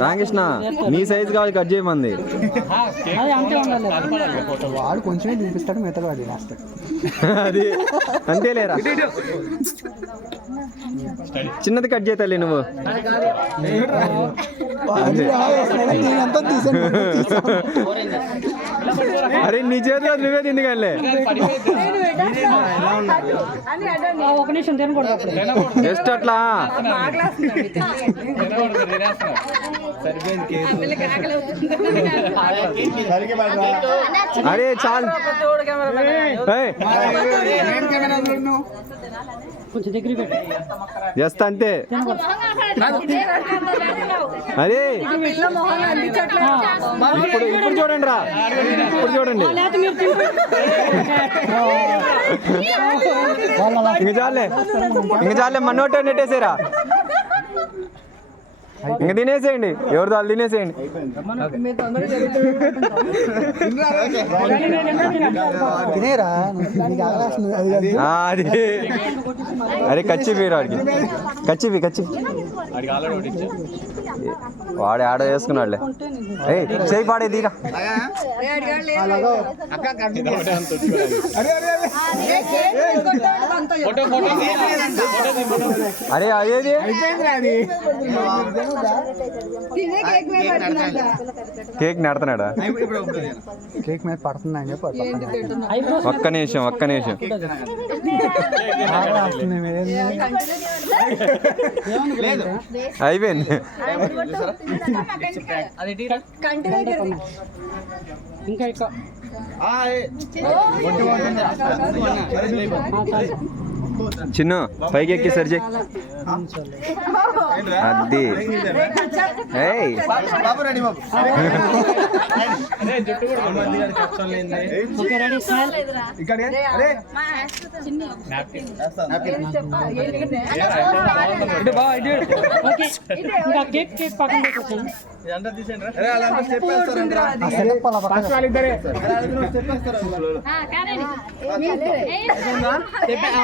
రామకృష్ణ నీ సైజ్ కావాలి కట్ చేయమంది. వాడు కొంచెమే చూపిస్తాడు, మిగతా వాడు తినేస్తాడు. అది అంతేలేరా, చిన్నది కట్ చేయాలి నువ్వు. అరే నీ చేతిలో నువ్వే తింది కానీ జస్ట్ అట్లా. అరే చాలు జస్ట్ అంతే. అరే ఇప్పుడు చూడండి రా, ఇప్పుడు చూడండి. ఇంక చాలే, ఇంక చాలే, మన్నోట నెట్టేసేరా. ఇంక తినేసేయండి, ఎవరిదో వాళ్ళు తినేసేయండి. అది అరే కచ్చిపి వాడికి, కచ్చిపి వాడు ఆడ వేసుకున్నాడులే. ఏ చేయి పాడే తీరా. అరే అదేది కేక్ నడుతున్నాడా? కేక్ మీద పడుతుందని చెప్పి ఒక్క నిమిషం అయిపోయింది. చిన్న పైకి ఎక్కి సరి చేయి. అది చెప్పేస్తారా?